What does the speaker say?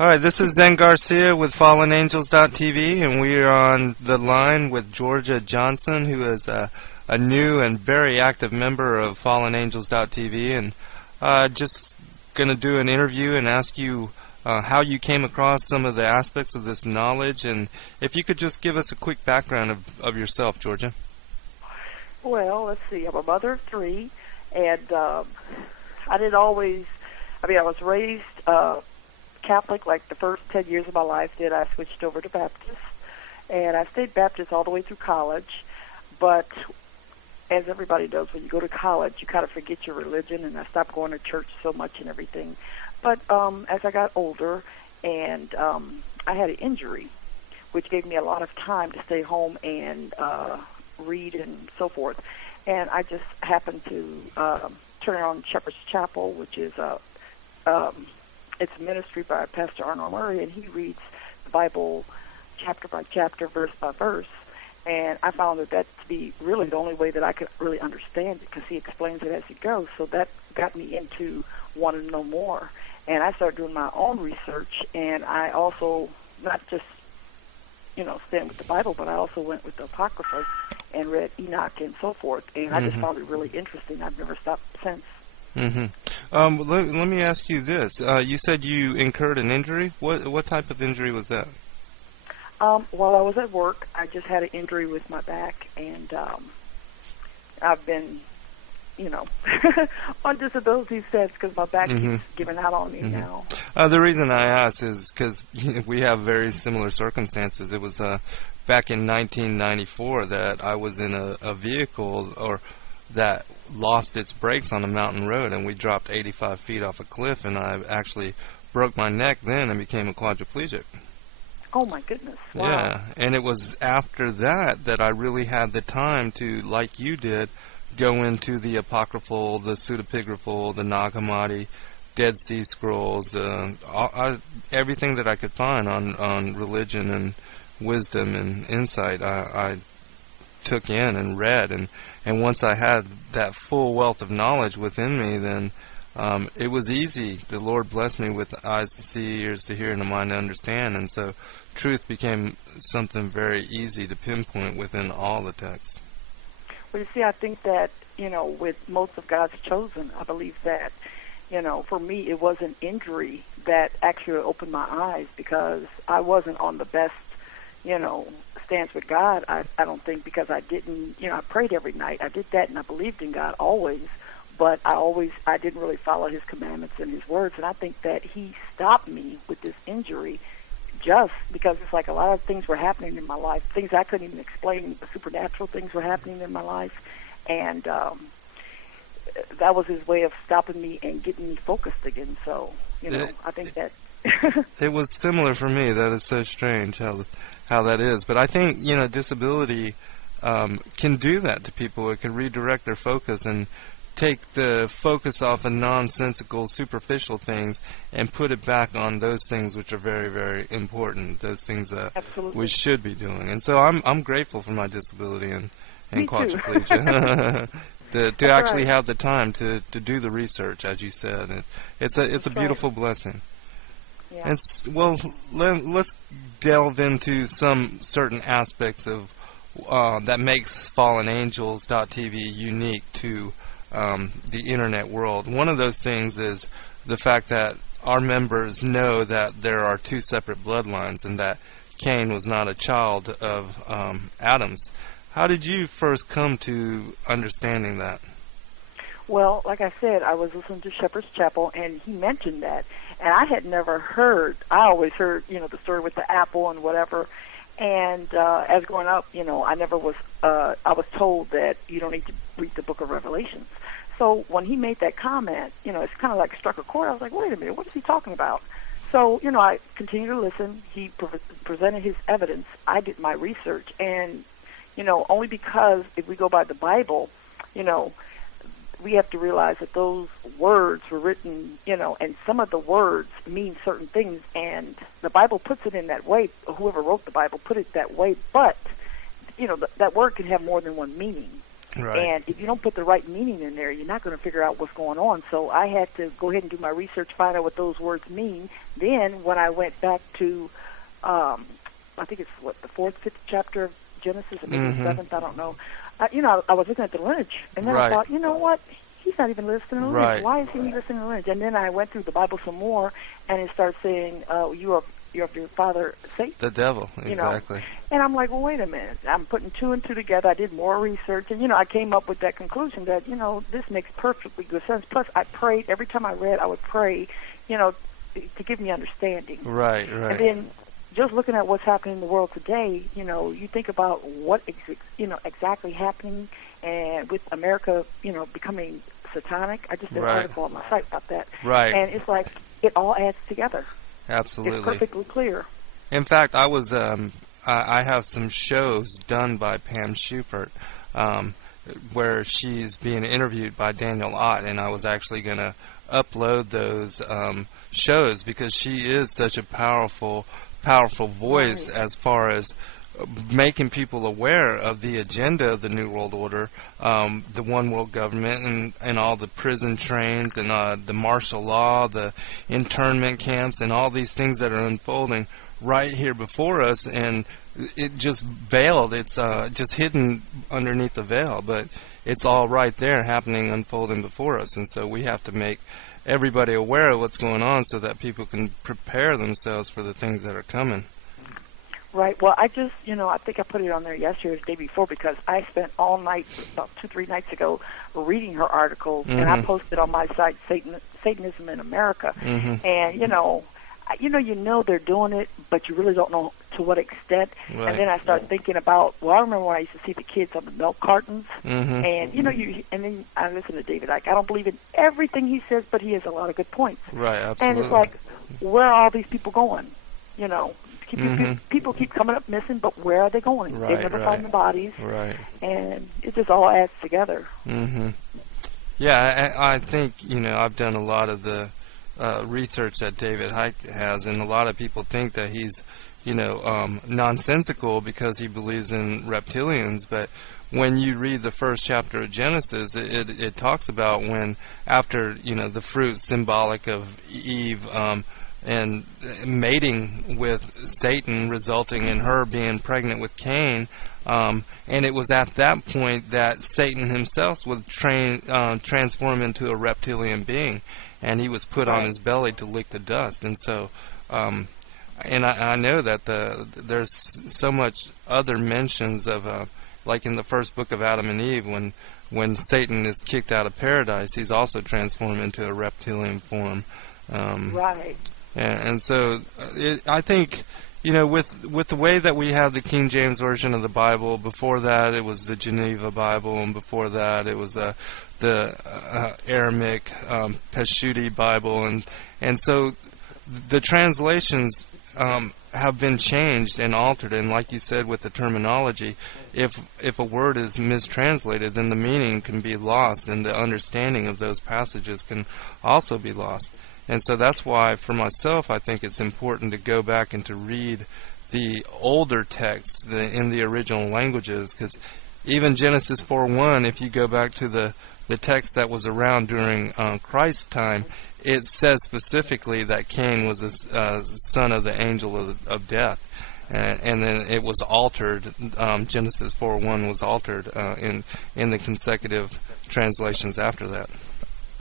All right, this is Zen Garcia with FallenAngels.tv, and we are on the line with Georgia Johnson, who is a new and very active member of FallenAngels.tv, and just going to do an interview and ask you how you came across some of the aspects of this knowledge, and if you could just give us a quick background of yourself, Georgia. Well, let's see. I'm a mother of three, and I was raised Catholic like the first 10 years of my life. Then I switched over to Baptist, and I stayed Baptist all the way through college. But as everybody does, when you go to college, you kind of forget your religion, and I stopped going to church so much and everything. But as I got older, and I had an injury, which gave me a lot of time to stay home and read and so forth. And I just happened to turn on Shepherd's Chapel, which is it's a ministry by Pastor Arnold Murray, and he reads the Bible chapter by chapter, verse by verse. And I found that to be really the only way that I could really understand it, because he explains it as he goes. So that got me into wanting to know more. And I started doing my own research, and I also, not just, staying with the Bible, but I also went with the Apocrypha and read Enoch and so forth. And I just found it really interesting. I've never stopped since. Let me ask you this. You said you incurred an injury. What type of injury was that? While I was at work, I just had an injury with my back, and I've been, on disability since, because my back keeps giving out on me now. The reason I ask is because we have very similar circumstances. It was back in 1994 that I was in a vehicle that lost its brakes on a mountain road, and we dropped 85 feet off a cliff, and I actually broke my neck then and became a quadriplegic. Oh, my goodness. Wow. Yeah, and it was after that I really had the time to, like you did, go into the Apocryphal, the Pseudepigraphal, the Nag Hammadi, Dead Sea Scrolls, everything that I could find on religion and wisdom and insight, I took in and read, and once I had that full wealth of knowledge within me, then it was easy. The Lord blessed me with eyes to see, ears to hear, and a mind to understand, and so truth became something very easy to pinpoint within all the texts. Well, you see, I think that, with most of God's chosen, I believe that, for me, it was an injury that actually opened my eyes, because I wasn't on the best, stance with God, I don't think, because I didn't, I prayed every night. I did that, and I believed in God always, but I didn't really follow his commandments and his words, and I think that he stopped me with this injury just because it's like a lot of things were happening in my life, things I couldn't even explain, supernatural things were happening in my life, and that was his way of stopping me and getting me focused again. So, I think that it was similar for me. That is so strange how that is. But I think, disability can do that to people. It can redirect their focus and take the focus off of nonsensical, superficial things and put it back on those things which are very, very important, those things that Absolutely. we should be doing. And so I'm grateful for my disability and quadriplegia. to actually have the time to do the research, as you said. It's a beautiful blessing. Yeah. And let's delve into some certain aspects of that makes FallenAngels.tv unique to the internet world. One of those things is the fact that our members know that there are two separate bloodlines and that Cain was not a child of Adam's. How did you first come to understanding that? Well, like I said, I was listening to Shepherd's Chapel, and he mentioned that, and I had never heard. I always heard, the story with the apple and whatever. And as growing up, I never was. I was told that you don't need to read the Book of Revelations. So when he made that comment, it's kind of like struck a chord. I was like, wait a minute, what is he talking about? So I continued to listen. He presented his evidence. I did my research, and only because if we go by the Bible, we have to realize that those words were written, and some of the words mean certain things, and the Bible puts it in that way. Whoever wrote the Bible put it that way, but, that word can have more than one meaning. Right. And if you don't put the right meaning in there, you're not going to figure out what's going on. So I had to go ahead and do my research, find out what those words mean. Then when I went back to, I think it's the fourth, fifth chapter of Genesis, or maybe the seventh, I don't know. I was looking at the lineage, and then I thought, you know what? He's not even listening to the lineage. Right. Why is he listening to the lineage? And then I went through the Bible some more, and it started saying, you're of your father Satan. The devil, exactly. You know? And I'm like, well, wait a minute. I'm putting two and two together. I did more research, and, I came up with that conclusion that, this makes perfectly good sense. Plus, I prayed. Every time I read, I would pray, to give me understanding. Right. And then just looking at what's happening in the world today, you think about what exactly happening, and with America, becoming satanic. I just did an article on my site about that. Right. And it's like it all adds together. Absolutely. It's perfectly clear. In fact, I was I have some shows done by Pam Schufert where she's being interviewed by Daniel Ott, and I was actually going to upload those shows because she is such a powerful voice as far as making people aware of the agenda of the New World Order, the one world government, and all the prison trains, and the martial law, the internment camps, and all these things that are unfolding right here before us, and it just veiled. It's just hidden underneath the veil, but it's all right there happening, unfolding before us, and so we have to make everybody aware of what's going on so that people can prepare themselves for the things that are coming. Right. Well, I just, I think I put it on there yesterday or the day before because I spent all night, about 2-3 nights ago, reading her articles, and I posted on my site, Satanism in America. And, you know they're doing it, but you really don't know to what extent. Right. And then I started thinking about, I remember when I used to see the kids on the milk cartons, and, and then I listened to David Icke. I don't believe in everything he says, but he has a lot of good points. Right, absolutely. And it's like, where are all these people going? People keep coming up missing, but where are they going? Right, they never find the bodies. Right. And it just all adds together. Yeah, I think, I've done a lot of the research that David Icke has, and a lot of people think that he's, nonsensical because he believes in reptilians, but when you read the first chapter of Genesis, it talks about when, after, the fruit symbolic of Eve, and mating with Satan, resulting in her being pregnant with Cain, and it was at that point that Satan himself would transform into a reptilian being, and he was put on his belly to lick the dust. And so, and I know that there's so much other mentions of, like in the first book of Adam and Eve, when Satan is kicked out of paradise, he's also transformed into a reptilian form. Right. And so I think, with the way that we have the King James Version of the Bible, before that it was the Geneva Bible, and before that it was the Aramaic Peshuti Bible, and so the translations have been changed and altered, and like you said with the terminology, if a word is mistranslated, then the meaning can be lost, and the understanding of those passages can also be lost. And so that's why, for myself, I think it's important to go back and to read the older texts in the original languages, because even Genesis 4:1, if you go back to the text that was around during Christ's time, it says specifically that Cain was a son of the angel of death. And then it was altered, Genesis 4:1 was altered in the consecutive translations after that.